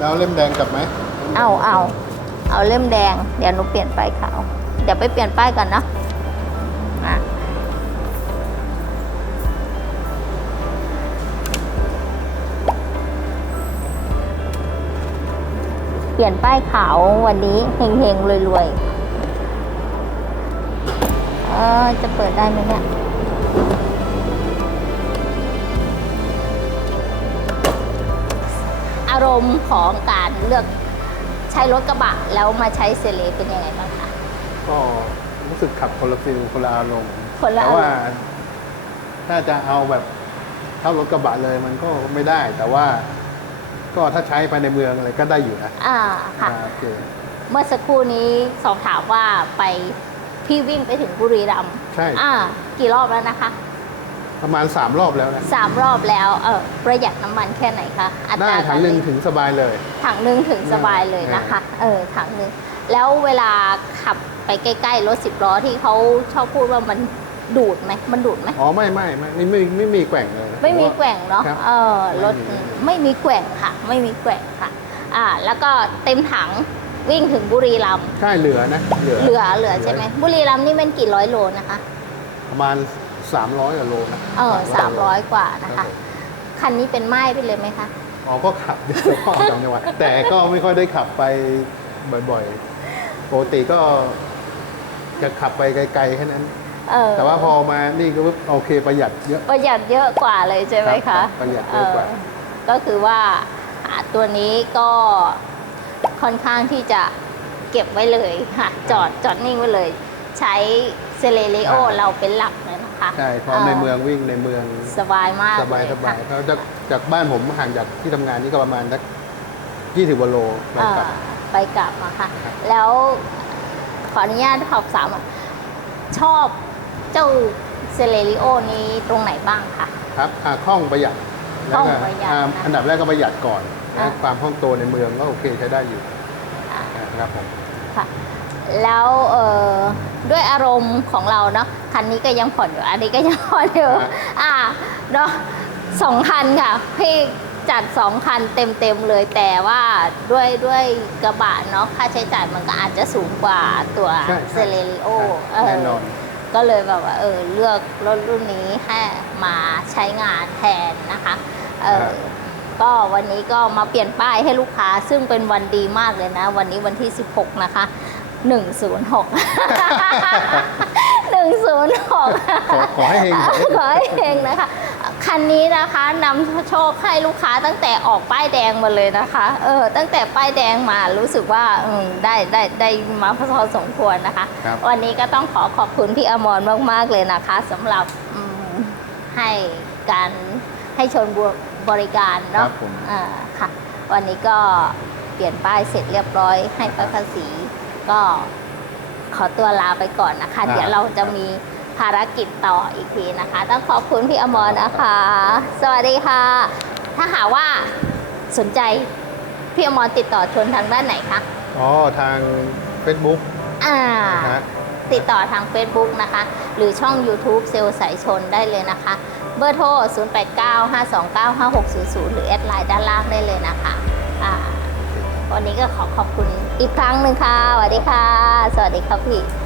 แล้วเล่มแดงกลับไหมเอาเอาเอาเล่มแดง เดี๋ยวหนูเปลี่ยนป้ายขาว เดี๋ยวไปเปลี่ยนป้ายก่อนเนาะอะเปลี่ยนป้ายขาววันนี้เฮงๆรวยๆ เออจะเปิดได้ไหมเนี่ย อารมณ์ของการเลือกใช้รถกระบะแล้วมาใช้เซเลเป็นยังไงบ้างคะ ก็รู้สึกขับคนละฟิลคนละอารมณ์คนละแต่อารมณ์ ว่า ถ้าจะเอาแบบเท่ารถกระบะเลยมันก็ไม่ได้ แต่ว่า ก็ถ้าใช้ภายในเมืองอะไรก็ได้อยู่นะอ่าค่ะ อ่าโอเคเมื่อสักครู่นี้สอบถามว่าไปพี่วิ่งไปถึงบุรีรัมย์ใช่ อ่า กี่รอบแล้วนะคะ ประมาณสามรอบแล้วนะสามรอบแล้วเออประหยัดน้ำมันแค่ไหนคะอัตได้ราถังหนึ่งถึงสบายเลย ถังหนึ่งถึงสบายเลยนะคะเออถังหนึ่งแล้วเวลาขับไปใกล้ๆรถสิบล้อที่เขาชอบพูดว่ามันดูดไหมมันดูดไหมอ๋อไม่ไม่ไม่ไม่ไม่ไม่มีแกว่งเลยนะ ไม่มีแกว่งเนาะครับเออรถไม่มี ไม่มีแกว่งค่ะ ไม่มีแกว่งค่ะ อ่า แล้วก็เต็มถังวิ่งถึงบุรีรัมย์ใช่เหลือนะเหลือเหลือเหลือใช่ไหมบุรีรัมย์นี่มันกี่ร้อยโลนะคะประมาณ 300กว่าโลนะเออสามร้อยกว่านะครัคะ บผมคันนี้เป็นไม้ไปเลยไหมคะ อ๋อก็ขับเฉพาะต่างจังหวัดแต่ก็ไม่ค่อยได้ขับไปบ่อยๆปกติก็ จะขับไปไกลๆแค่นั้น เออแต่ว่าพอมานี่ก็โอเคประหยัดเยอะ ประหยัดเยอะกว่าเลยใช่ไหมครัคะบประหยัดเยอะกว่า ก็คือว่าอ่าตัวนี้ก็ค่อนข้างที่จะเก็บไว้เลยค่ะ จอดจอดนิ่งไว้เลย ใช้เซเลเรโอเราเป็นหลักเลยนะ คะใช่เพราะในเมืองวิ่งในเมืองสบายมากสบายเลสบายค่ะเพราะจากจากบ้านผมห่างจากที่ทำงานนี่ก็ประมาณสักยี่สิบกว่าโลไปกลับอ่าไปกลับมาค่ะครับแล้วขออนุญาตขอบสามอะชอบเจ้าเซเลริโอนี้ตรงไหนบ้างคะครับอ่าคล่องประหยัดคล่องแล้วก็ประหยัดอ่านะอันดับแรกก็ประหยัดก่อนอ่าแล้วความคล่องตัวในเมืองก็โอเคใช้ได้อยู่อ่านะครับผมค่ะ แล้วเอ่อด้วยอารมณ์ของเราเนาะคันนี้ก็ยังผ่อนอยู่อันนี้ก็ยังผ่อนอยู่อ่าเนาะสองคันค่ะพี่จัดสองคันเต็มเต็มๆเลยแต่ว่าด้วยด้วยกระบะเนาะค่าใช้จ่ายมันก็อาจจะสูงกว่าตัวใช่เซเลริโอใช่แน่นอน ก็เลยแบบว่าเออเลือกรถรุ่นนี้ให้มาใช้งานแทนนะคะเออก็วันนี้ก็มาเปลี่ยนป้ายให้ลูกค้าซึ่งเป็นวันดีมากเลยนะ วันนี้วันที่ 16 นะคะ 106 106ขอขอให้เฮงขอให้เฮงขอให้เฮงนะคะ คันนี้นะคะนำโชคให้ลูกค้าตั้งแต่ออกป้ายแดงมาเลยนะคะ เออ ตั้งแต่ป้ายแดงมารู้สึกว่าอืมได้ได้ได้มาพอสมควรนะคะครับวันนี้ก็ต้องขอขอบคุณพี่อมรมาก ๆ เลยนะคะสำหรับอืมให้การให้ชนบริการครัเนาะบผมอ่าค่ะ วันนี้ก็เปลี่ยนป้ายเสร็จเรียบร้อยให้ป้ายภาษี ก็ขอตัวลาไปก่อนนะคะครับเดี๋ยวเราจะมีภารกิจต่ออีกทีนะคะ ต้องขอบคุณพี่อมรนะคะ สวัสดีค่ะ ถ้าหากว่าสนใจพี่อมรติดต่อชนทางด้านไหนคะ อ๋อ ทาง Facebook อ่านะฮะติดต่อทาง Facebook นะคะ หรือช่อง YouTube เซลล์สายชนได้เลยนะคะ เบอร์โทร 0895295600 หรือแอดไลน์ด้านล่างได้เลยนะคะอ่า วันนี้ก็ขอขอบคุณอีกครั้งหนึ่งค่ะสวัสดีค่ะ สวัสดีครับพี่